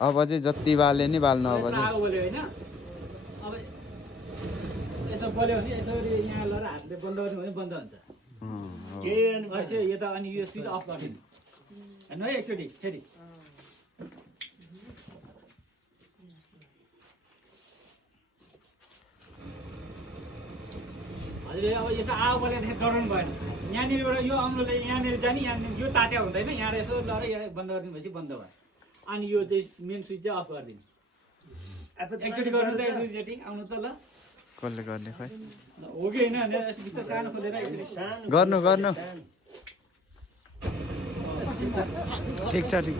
अब चाहिँ जति बाले नि बाल्नु अब चाहिँ यसो बोल्यो भने यसो यहाँ लगाएर हातले बन्द गर्नु भने बन्द हुन्छ यो त अनि यो स्विच अफ गरिदिनु हेर्नु है एकचोटि फेरि हजुरले अब यसो आगो बलेर डराउनु भएन यहाँनिरबाट यो अम्लोले यहाँनिर जाने यहाँनिर यो तात्या हुँदैन यहाँ यसो लगाएर यहाँ बन्द गरिदिनु भएपछि बन्द भयो अनि यो चाहिँ मेन स्विच चाहिँ अफ गरिदिनु एकचोटि गर्नु त एकचोटि आउनु त ल कसले गर्ने खै हो कि होइन यसो भित्र सानो खोलेर गर्नु गर्नु ठिक छ ठिक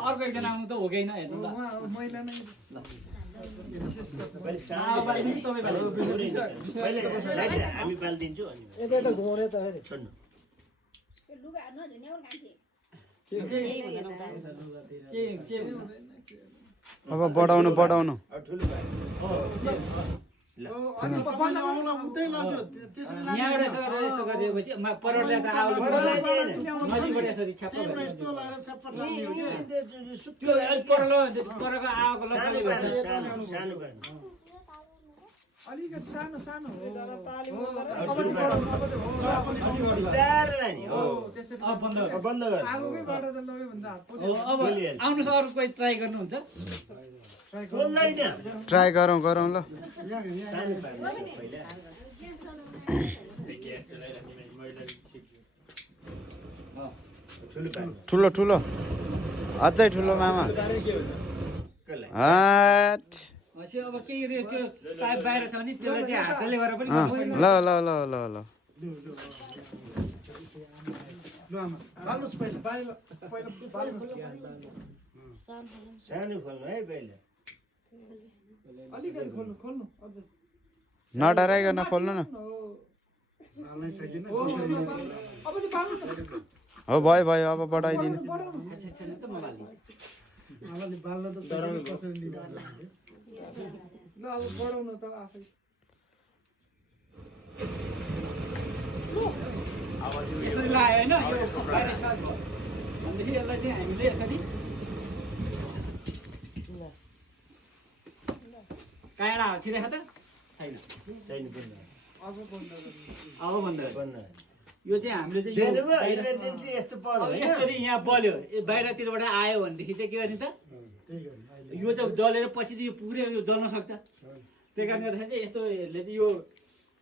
अर्को एकजना आउनु त हो कि होइन हेर्नु हामी बालिदिन्छु अब बढाउनु बढाउनु यहाँबाट यसो गरेपछि परवटा त आउनु नदीबाट यसरी छ्याप्प त्यो परलो परको आगो अलिकति सानो सानो आउनुहोस् अरू कोही ट्राई गर्नुहुन्छ ट्राई गरौँ गरौँ ल ठुलो ठुलो अझै ठुलो मामा अब केही त्यो पाइप बाहिर छ भने त्यसलाई चाहिँ हातले गरेर पनि ल ल ल ल ल सानो खोल्नु है पहिला अलिकति खोल्नु खोल्नु नडराइकन खोल्नु न हो भयो भयो अब बढाइदिनु ल अब बढाउन त आफै यसरी लगायो होइन यो बाहिर स्टार्ट भयो भनेदेखि यसलाई चाहिँ हामीले यसरी काँडा छिरेको त छैन अब बन्द यो चाहिँ हामीले चाहिँ यसरी यहाँ बल्यो बाहिरतिरबाट आयो भनेदेखि चाहिँ के गर्ने त यो चाहिँ जलेर पछि चाहिँ पुरै यो जल्न सक्छ त्यही कारणले गर्दाखेरि चाहिँ यस्तोले चाहिँ यो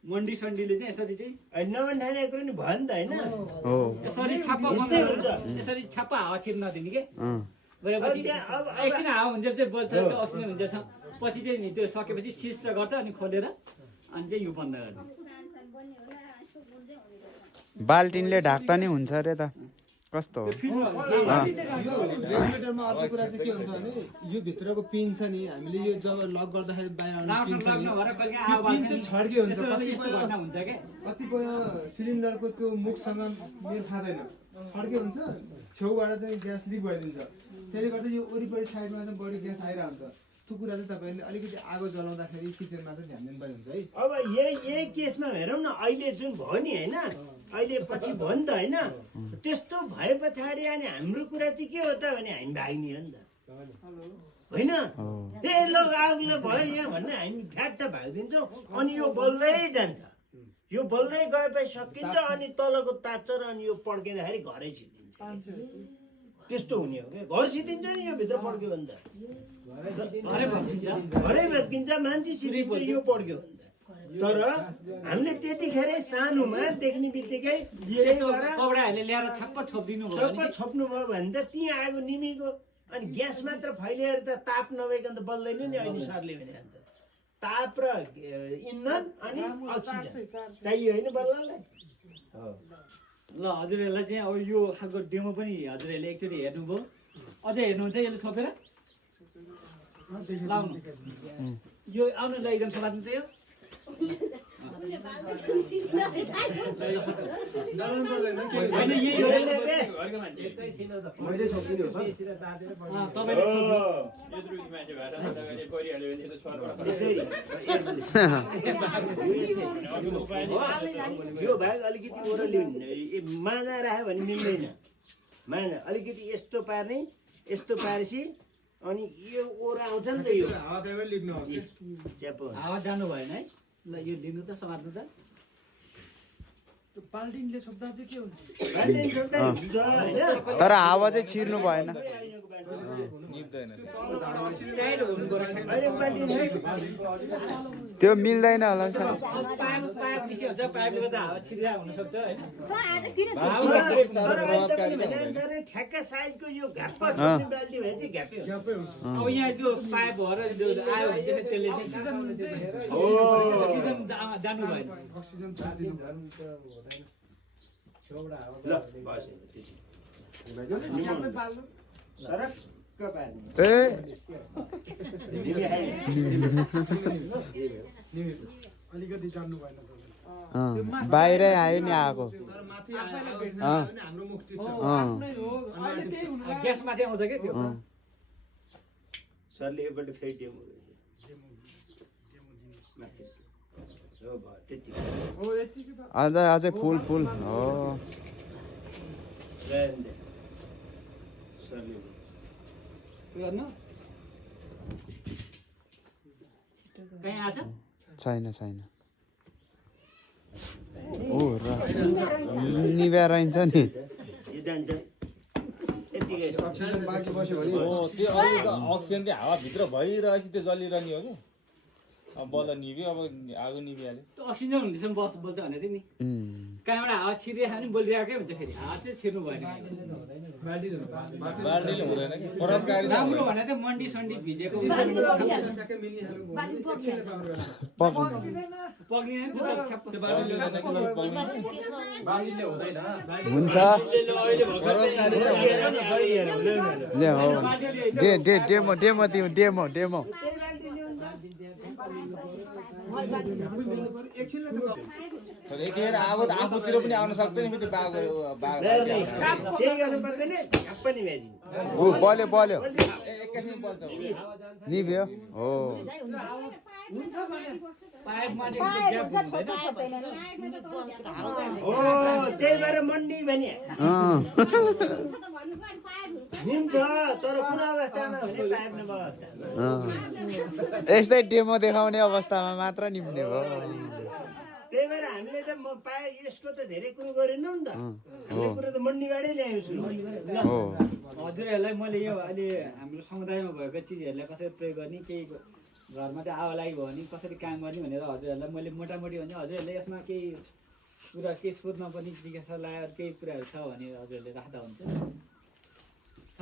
मन्डी सन्डीले चाहिँ यसरी चाहिँ नभए ठाने कुरो नि भयो नि त होइन यसरी छाप्पा यसरी छाप्पा हावा छिर्न नदिने के गएपछि एकछिन हावा हुन्छ चाहिँ बल्छ अक्सिजन हुन्छ पछि चाहिँ नि त्यो सकेपछि छिर्छ गर्छ अनि खोलेर अनि चाहिँ यो बन्द गर्ने बाल्टिनले ढाक्दा नि हुन्छ अरे त कस्तो हो रेगुलेटरमा अर्को कुरा चाहिँ के हुन्छ भने यो भित्रको पिन छ नि हामीले यो जब लक गर्दाखेरि बाहिर पिन चाहिँ छड्के हुन्छ कतिपय सिलिन्डरको त्यो मुखसँग मेल खाँदैन छड्के हुन्छ छेउबाट चाहिँ ग्यास लिक भइदिन्छ त्यसले गर्दा यो वरिपरि साइडमा चाहिँ बढी ग्यास आइरहेको हुन्छ त्यो कुरा चाहिँ तपाईँले अलिकति आगो जलाउँदाखेरि किचनमा चाहिँ ध्यान दिनुपर्ने हुन्छ है अब यही केसमा हेरौँ न अहिले जुन भयो नि होइन अहिले पछि भयो नि त होइन त्यस्तो भए पछाडि अनि हाम्रो कुरा चाहिँ के हो त भने हामी भाग्ने हो नि त होइन ए ल आगोले भयो यहाँ भन्ने हामी फ्याट भागिदिन्छौँ अनि यो बल्दै जान्छ यो बल्दै गएपछि सकिन्छ अनि तलको ताच्छ र अनि यो पड्किँदाखेरि घरै छिटिन्छ त्यस्तो हुने हो क्या घर सिद्धिन्छ नि यो भित्र पड्क्यो भने त घरै भत्किन्छ मान्छे सिद्धिन्छ यो पड्क्यो भने त तर हामीले त्यतिखेरै सानोमा देख्ने बित्तिकै कपडाहरूले ल्याएर छप्प छोपिदिनु भयो छोप्नु भयो भने त त्यहाँ आगो निमिको अनि ग्यास मात्र फैलिएर त ताप नभइकन त बल्दैन नि अहिले सरले भने अन्त ताप र इन्धन अनि अक्सिजन चाहियो होइन बल्नलाई ल हजुरहरूलाई चाहिँ अब यो खालको डेमो पनि हजुरहरूले एकचोटि हेर्नुभयो अझै हेर्नुहुन्छ यसले छोपेर लाउनु यो आउनु ल एकदम सलाद त यो डराउनु पर्दैन के होइन यही हो मैले घरको मान्छे मैले सक्दिनँ हो तपाईँले यसरी यो भाग अलिकति ओह्रालो माना राख्यो भने मिल्दैन माना अलिकति यस्तो पार्ने यस्तो पारेपछि अनि यो ओह्रा आउँछ नि त यो हावाबाट लिग्नु हो च्याप हावा जानु भएन है ल यो लिनु त समात्नु त बाल्टिङले सोध्दा चाहिँ के हुन्छ तर हावा चाहिँ छिर्नु भएन त्यो मिल्दैन होला सायद। पाइप पिछे हुन्छ पाइपले गर्दा हावा छिरिरहेको हुनसक्छ होइन ठ्याक्क साइजको यो घाप्पा छोड्ने बाल्टी भने चाहिँ घ्याप्पै हुन्छ अब यहाँ त्यो पाइप भएर आयो भने चाहिँ त्यसले सिजन जानु भएन अक्सिजन छोडिदिनु ल बस सरक्क पार्ने ए अलिकति जान्नु भएन बाहिरै आयो नि आएको तर माथि हाम्रो मुख टिप्छ ग्यासमाथि आउँछ क्या त्यो सरले एकपल्ट फेरि डेमो हो भयो त्यति अझै फुल फुल हो सरले गर्नु कहीँ आछ छैन छैन ओ र निभ्या रहन्छ नि यो जान्छ यतिकै बाँकी बस्यो भने त्यो अरू त अक्सिजन चाहिँ हावाभित्र भइरहेपछि त्यो जलिरहने हो कि अब बल्ल निभ्यो अब आगो निभिहाल्यो त्यो अक्सिजन हुँदैछ बल्छ भने थियो नि कहाँबाट हावा छिरिरहेको नि बोलिरहेकै हुन्छ फेरि हावा चाहिँ छिर्नु भएन बाल्टीले हुँदैन कि फरक गाडी त राम्रो भने त मन्डी सन्डी भिजेको ठ्याक्कै मिल्ने खालको पग्लिँदैन त्यो बाल्टीले हुँदैन कि हुन्छ ले हो डेमो डेमो दिउँ डेमो डेमो तर यतिखेर अब त आफूतिर पनि आउन सक्छ नि त्यो बाघ त्यही गर्नु पर्दैन झ्याप्प नि भ्याइदिनु ऊ बल्यो बल्यो एकैछिन बल्छ निभ्यो हो त्यही भएर मन्डी भने हुन्छ तर कुनै अवस्थामा भने पाइप नभएको अवस्थामा यस्तै डेमो देखाउने अवस्थामा मात्र निम्ने हो त्यही भएर हामीले त पाए यसको त धेरै कुरो गरेनौँ नि त हामीले कुरो त मन्डीबाटै ल्यायौँ सुरु हो हजुरहरूलाई मैले यो अहिले हाम्रो समुदायमा भएको चिजहरूलाई कसरी प्रयोग गर्ने केही घरमा चाहिँ आवा लागि भयो भने कसरी काम गर्ने भनेर हजुरहरूलाई मैले मोटामोटी भने हजुरहरूले यसमा केही कुरा केही सोध्न पनि जिज्ञासा लागेर केही कुराहरू छ भने हजुरहरूले राख्दा हुन्छ छ